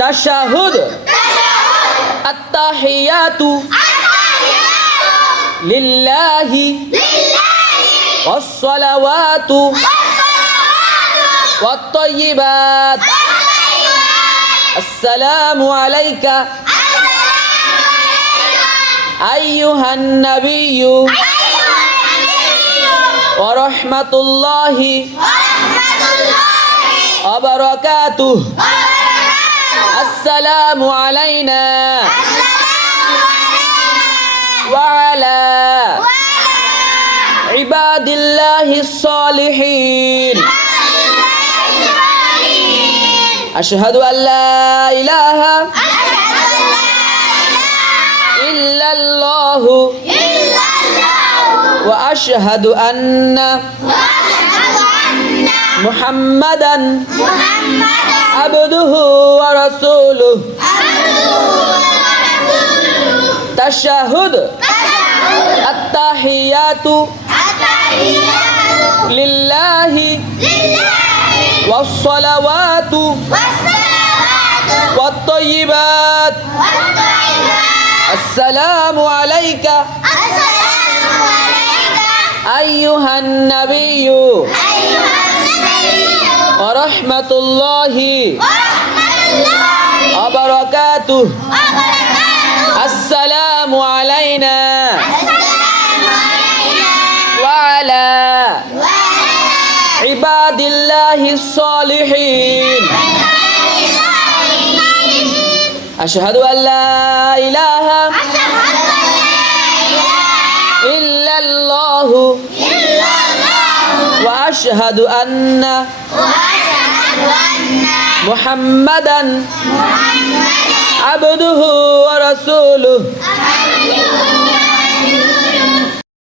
তাশাহুদ আত্তাহিয়াতু লিল্লাহি ওয়াসসালাওয়াতু ওয়াত-তাইয়্যিবাত আসসালামু আলাইকা আইয়ুহান নাবিয়্যু ওয়া রাহমাতুল্লাহি ওয়া বারাকাতুহু আসসালামু আলাইনা ওয়া আলা ইবাদিল্লাহিস সালিহিন আশহাদু আল্লা ইলাহা ইল্লাল্লাহু ওয়া আশহাদু আন্না মুহাম্মাদান আবদুহু ওয়া রাসূলুহু তাশাহুদ আত্তাহিয়াতু লিল্লাহি ওয়াসসালাওয়াতু ওয়াত-তাইয়্যিবাত আসসালামু আলাইকা আইয়ুহান নাবিয়্যু ওয়া রাহমাতুল্লাহি ওয়া বারাকাতুহু আসসালামু আলাইনা ওয়া আলা ইবাদিল্লাহিস সালিহিন আশহাদু আল্লা ইলাহা ইল্লাল্লাহু ওয়া আশহাদু আন্না মুহাম্মাদান আবদুহু ওয়া রাসূলুহু